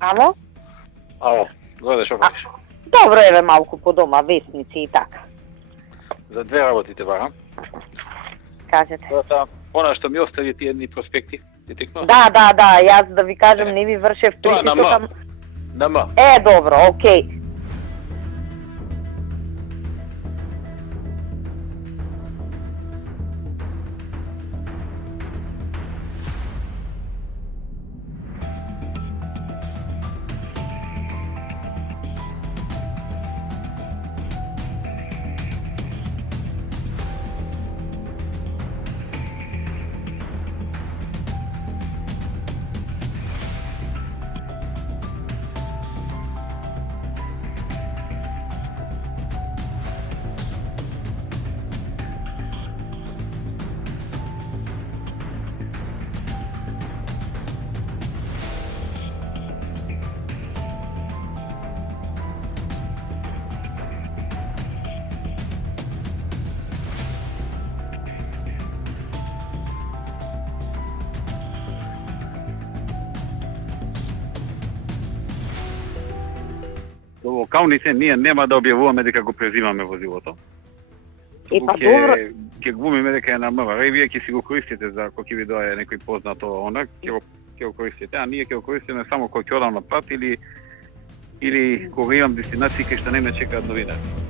Ало? Ало, годе, шо правиш? Добро, еве малку по дома, весници и така. За две работи те барам. Кажете. Она што ми остави тие едни проспекти, ти текнува? Да, јас да ви кажам, не ви вршев Тоа на притисок. М. На М. Добро, окей. Во Каунице ние нема да објавуваме дека го презимаме возилото. Па добро. Ќе глумиме дека е на МВР и вие ќе си го користите за ако ќе ви доаѓа некој познат она, ќе го користите, а ние ќе го користиме само кога ќе одам на пат или кога имам дестинации кај што не ме чекаат новинари.